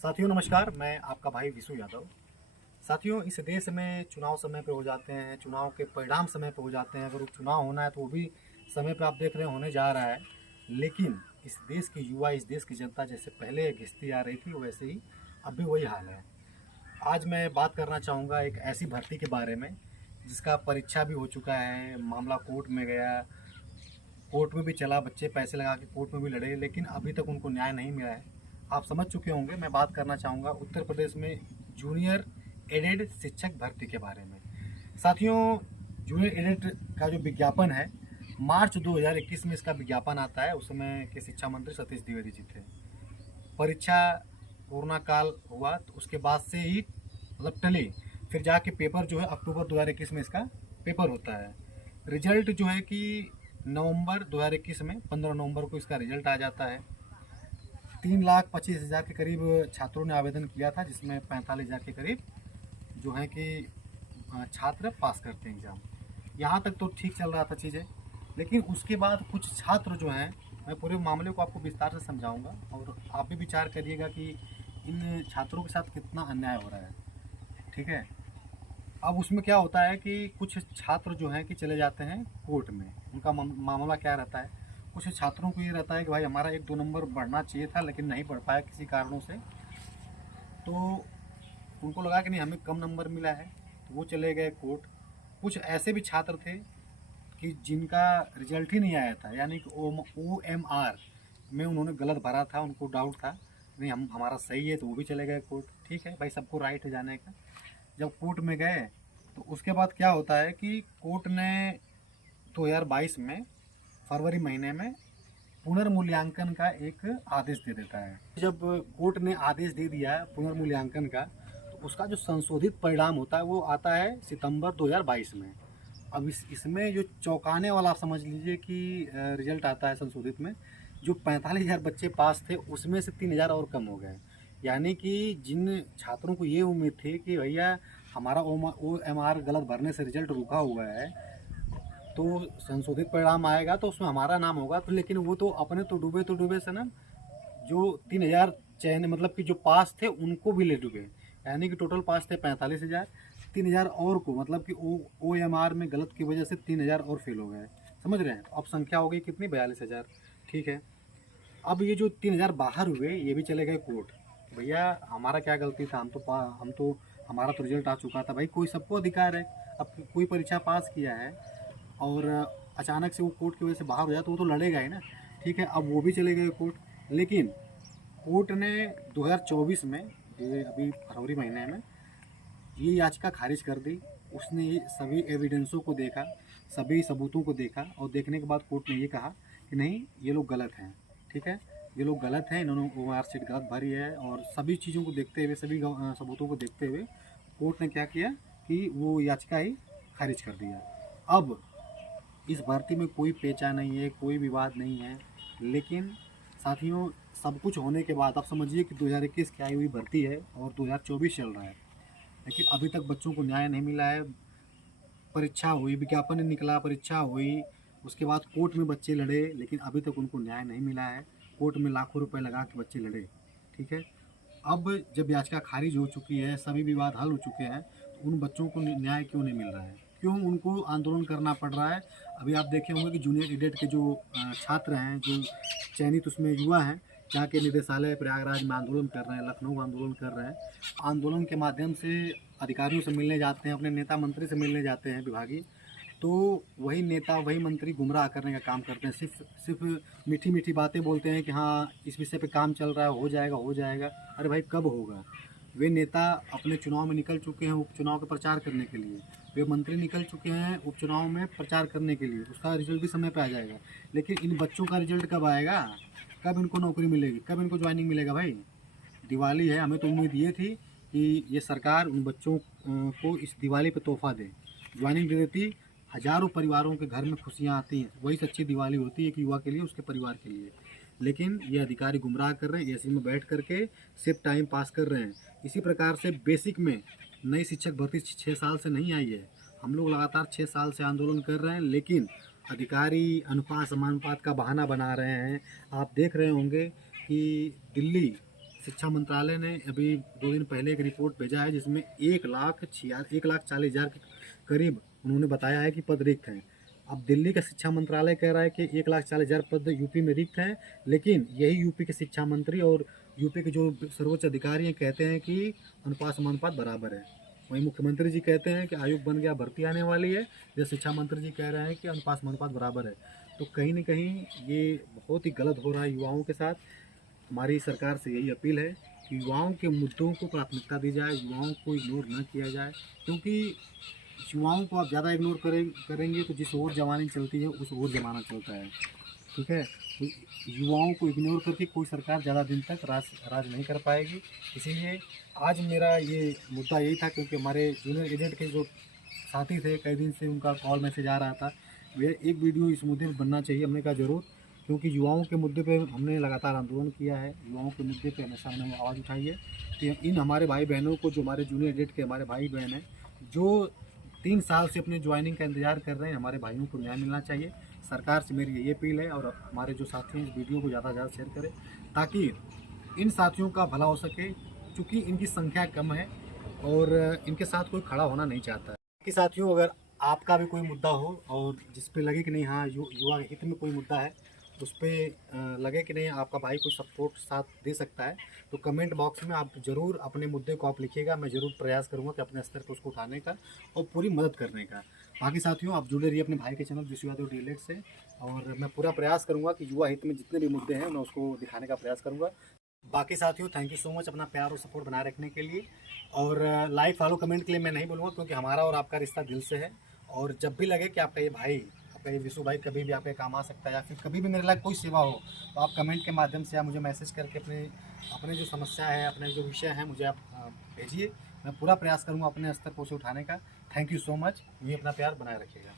साथियों नमस्कार, मैं आपका भाई विशु यादव। साथियों, इस देश में चुनाव समय पे हो जाते हैं, चुनाव के परिणाम समय पे हो जाते हैं। अगर वो चुनाव होना है तो वो भी समय पे आप देख रहे हैं होने जा रहा है। लेकिन इस देश की युवा, इस देश की जनता जैसे पहले घिसती आ रही थी वैसे ही अब भी वही हाल है। आज मैं बात करना चाहूँगा एक ऐसी भर्ती के बारे में जिसका परीक्षा भी हो चुका है, मामला कोर्ट में गया, कोर्ट में भी चला, बच्चे पैसे लगा के कोर्ट में भी लड़े, लेकिन अभी तक उनको न्याय नहीं मिला है। आप समझ चुके होंगे, मैं बात करना चाहूँगा उत्तर प्रदेश में जूनियर एडेड शिक्षक भर्ती के बारे में। साथियों, जूनियर एडेड का जो विज्ञापन है, मार्च 2021 में इसका विज्ञापन आता है। उस समय के शिक्षा मंत्री सतीश द्विवेदी जी थे। परीक्षा कोरोना काल हुआ तो उसके बाद से ही मतलब टली, फिर जाके पेपर जो है अक्टूबर 2021 में इसका पेपर होता है। रिजल्ट जो है कि नवंबर 2021 में 15 नवंबर को इसका रिजल्ट आ जाता है। 3,25,000 के करीब छात्रों ने आवेदन किया था, जिसमें 45,000 के करीब जो है कि छात्र पास करते हैं एग्ज़ाम। यहाँ तक तो ठीक चल रहा था चीज़ें, लेकिन उसके बाद कुछ छात्र जो हैं, मैं पूरे मामले को आपको विस्तार से समझाऊंगा और आप भी विचार करिएगा कि इन छात्रों के साथ कितना अन्याय हो रहा है। ठीक है। अब उसमें क्या होता है कि कुछ छात्र जो हैं कि चले जाते हैं कोर्ट में। उनका मामला क्या रहता है, कुछ छात्रों को ये रहता है कि भाई हमारा 1-2 नंबर बढ़ना चाहिए था लेकिन नहीं बढ़ पाया किसी कारणों से, तो उनको लगा कि नहीं हमें कम नंबर मिला है, तो वो चले गए कोर्ट। कुछ ऐसे भी छात्र थे कि जिनका रिजल्ट ही नहीं आया था, यानी कि OMR में उन्होंने गलत भरा था, उनको डाउट था नहीं हम हमारा सही है, तो वो भी चले गए कोर्ट। ठीक है भाई, सबको राइट है जाने का। जब कोर्ट में गए तो उसके बाद क्या होता है कि कोर्ट ने 2022 में फरवरी महीने में पुनर्मूल्यांकन का एक आदेश दे देता है। जब कोर्ट ने आदेश दे दिया पुनर्मूल्यांकन का, तो उसका जो संशोधित परिणाम होता है वो आता है सितंबर 2022 में। अब इसमें जो चौंकाने वाला आप समझ लीजिए कि रिजल्ट आता है संशोधित में, जो 45,000 बच्चे पास थे उसमें से 3,000 और कम हो गए। यानी कि जिन छात्रों को ये उम्मीद थी कि भैया हमारा OMR गलत भरने से रिजल्ट रुका हुआ है, तो संशोधित परिणाम आएगा तो उसमें हमारा नाम होगा, तो लेकिन वो तो अपने तो डूबे से ना, जो 3,000 चयन मतलब कि जो पास थे उनको भी ले डूबे। यानी कि टोटल पास थे 45,000, 3,000 और को मतलब कि OMR में गलत की वजह से 3,000 और फेल हो गए। समझ रहे हैं? अब संख्या हो गई कितनी, 42,000। ठीक है। अब ये जो 3,000 बाहर हुए ये भी चले गए कोर्ट। भैया हमारा क्या गलती था, हम तो हमारा तो रिजल्ट आ चुका था। भाई कोई सबको अधिकार है, अब कोई परीक्षा पास किया है और अचानक से वो कोर्ट की वजह से बाहर हो जाए तो वो तो लड़ेगा ही ना। ठीक है, अब वो भी चले गए कोर्ट। लेकिन कोर्ट ने 2024 में, ये अभी फरवरी महीने में, ये याचिका खारिज कर दी। उसने ये सभी एविडेंसों को देखा, सभी सबूतों को देखा और देखने के बाद कोर्ट ने ये कहा कि नहीं ये लोग गलत हैं। ठीक है, ये लोग गलत हैं, इन्होंने OMR सीट गलत भरी है। और सभी चीज़ों को देखते हुए, सभी सबूतों को देखते हुए कोर्ट ने क्या किया कि वो याचिका ही खारिज कर दिया। अब इस भर्ती में कोई पेचा नहीं है, कोई विवाद नहीं है। लेकिन साथियों, सब कुछ होने के बाद आप समझिए कि 2021 की आई हुई भर्ती है और 2024 चल रहा है, लेकिन अभी तक बच्चों को न्याय नहीं मिला है। परीक्षा हुई, विज्ञापन निकला, परीक्षा हुई, उसके बाद कोर्ट में बच्चे लड़े, लेकिन अभी तक उनको न्याय नहीं मिला है। कोर्ट में लाखों रुपए लगा के बच्चे लड़े। ठीक है। अब जब याचिका खारिज हो चुकी है, सभी विवाद हल हो चुके हैं, तो उन बच्चों को न्याय क्यों नहीं मिल रहा है, क्यों उनको आंदोलन करना पड़ रहा है। अभी आप देखे होंगे कि जूनियर एडेड के जो छात्र हैं, जो चयनित उसमें युवा हैं, जाके निदेशालय प्रयागराज में आंदोलन कर रहे हैं, लखनऊ आंदोलन कर रहे हैं। आंदोलन के माध्यम से अधिकारियों से मिलने जाते हैं, अपने नेता मंत्री से मिलने जाते हैं विभागीय, तो वही नेता वही मंत्री गुमराह करने का काम करते हैं। सिर्फ मीठी मीठी बातें बोलते हैं कि हाँ इस विषय पे काम चल रहा है, हो जाएगा हो जाएगा। अरे भाई कब होगा? वे नेता अपने चुनाव में निकल चुके हैं उपचुनाव का प्रचार करने के लिए, वे मंत्री निकल चुके हैं उपचुनाव में प्रचार करने के लिए, उसका रिजल्ट भी समय पे आ जाएगा। लेकिन इन बच्चों का रिजल्ट कब आएगा, कब इनको नौकरी मिलेगी, कब इनको ज्वाइनिंग मिलेगा? भाई दिवाली है, हमें तो उम्मीद ये थी कि ये सरकार उन बच्चों को इस दिवाली पे तोहफा दे, ज्वाइनिंग दे देती। हजारों परिवारों के घर में खुशियाँ आती हैं, वही सच्ची दिवाली होती है एक युवा के लिए, उसके परिवार के लिए। लेकिन ये अधिकारी गुमराह कर रहे हैं, एसी में बैठ करके सिर्फ टाइम पास कर रहे हैं। इसी प्रकार से बेसिक में नई शिक्षक भर्ती 6 साल से नहीं आई है। हम लोग लगातार 6 साल से आंदोलन कर रहे हैं, लेकिन अधिकारी अनुपात समानुपात का बहाना बना रहे हैं। आप देख रहे होंगे कि दिल्ली शिक्षा मंत्रालय ने अभी 2 दिन पहले एक रिपोर्ट भेजा है जिसमें 1,40,000 के करीब उन्होंने बताया है कि पद रिक्त हैं। अब दिल्ली का शिक्षा मंत्रालय कह रहा है कि 1,40,000 पद यूपी में रिक्त हैं, लेकिन यही यूपी के शिक्षा मंत्री और यूपी के जो सर्वोच्च अधिकारी हैं कहते हैं कि अनुपात समानुपात बराबर है। वहीं मुख्यमंत्री जी कहते हैं कि आयोग बन गया, भर्ती आने वाली है। जब शिक्षा मंत्री जी कह रहे हैं कि अनुपात समानुपात बराबर है, तो कहीं ना कहीं ये बहुत ही गलत हो रहा है युवाओं के साथ। हमारी सरकार से यही अपील है कि युवाओं के मुद्दों को प्राथमिकता दी जाए, युवाओं को इग्नोर न किया जाए, क्योंकि युवाओं को आप ज़्यादा इग्नोर करेंगे तो जिस ओर जवानी चलती है उस ओर जमाना चलता है। ठीक है, तो युवाओं को इग्नोर करके कोई सरकार ज़्यादा दिन तक राज नहीं कर पाएगी। इसीलिए आज मेरा ये मुद्दा यही था, क्योंकि हमारे जूनियर एजेंट के जो साथी थे, कई दिन से उनका कॉल मैसेज आ रहा था, वे एक वीडियो इस मुद्दे पर बनना चाहिए। हमने कहा ज़रूर, क्योंकि युवाओं के मुद्दे पे हमने लगातार आंदोलन किया है, युवाओं के मुद्दे पे हमेशा हमने आवाज़ उठाई है। तो इन हमारे भाई बहनों को, जो हमारे जूनियर एजेंट के हमारे भाई बहन हैं, जो 3 साल से अपने ज्वाइनिंग का इंतज़ार कर रहे हैं, हमारे भाइयों को न्याय मिलना चाहिए। सरकार से मेरी यही अपील है, और हमारे जो साथी हैं इस वीडियो को ज़्यादा से ज़्यादा शेयर करें ताकि इन साथियों का भला हो सके, क्योंकि इनकी संख्या कम है और इनके साथ कोई खड़ा होना नहीं चाहता है। कि साथियों, अगर आपका भी कोई मुद्दा हो और जिस पे लगे कि नहीं हाँ युवा हित में कोई मुद्दा है, उस पर लगे कि नहीं आपका भाई कोई सपोर्ट साथ दे सकता है, तो कमेंट बॉक्स में आप ज़रूर अपने मुद्दे को आप लिखिएगा। मैं ज़रूर प्रयास करूँगा कि अपने स्तर पर उसको उठाने का और पूरी मदद करने का। बाकी साथियों, आप जुड़े रहिए अपने भाई के चैनल विशु यादव डीएलएड से, और मैं पूरा प्रयास करूँगा कि युवा हित में जितने भी मुद्दे हैं मैं उसको दिखाने का प्रयास करूँगा। बाकी साथियों, थैंक यू सो मच अपना प्यार और सपोर्ट बनाए रखने के लिए। और लाइक फॉलो कमेंट के लिए मैं नहीं बोलूँगा, क्योंकि हमारा और आपका रिश्ता दिल से है। और जब भी लगे कि आपका ये भाई, आपका ये विशु भाई कभी भी आपके काम आ सकता है, या फिर कभी भी मेरे लायक कोई सेवा हो, तो आप कमेंट के माध्यम से आप मुझे मैसेज करके अपने अपने जो समस्या है, अपने जो विषय हैं, मुझे आप भेजिए। मैं पूरा प्रयास करूँगा अपने स्तर पर उसे उठाने का। Thank you so much. ये अपना प्यार बनाए रखिएगा।